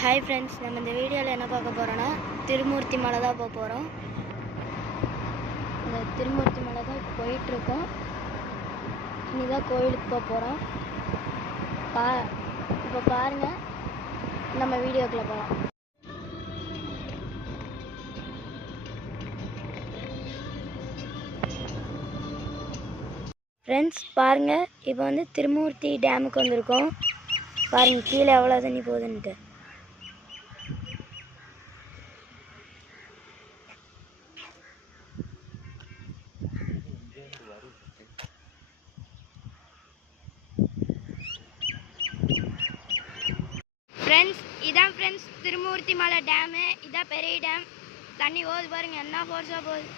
Hi friends நம்ம இந்த வீடியோல என்ன பார்க்க போறோம்னா திருமூர்த்தி மலை தான் போக போறோம். இந்த திருமூர்த்தி மலை தான் போயிட்டு இருக்கோம். இனிதான் கோயிலுக்கு போக போறோம். இப்போ பாருங்க நம்ம வீடியோக்குள்ள போலாம். फ्रेंड्स பாருங்க இப்போ வந்து திருமூர்த்தி டேமுக்கு வந்திருக்கோம். பாருங்க கீழே எவ்வளவு தண்ணி போகுதுன்னு. फ्रेंड्स इधर फ्रेंड्स तिरुमूर्ति मலை डैम इधर पेरी डैम तन्नी ओद पाருங்க என்ன ஃபோர்ஸா போகுது.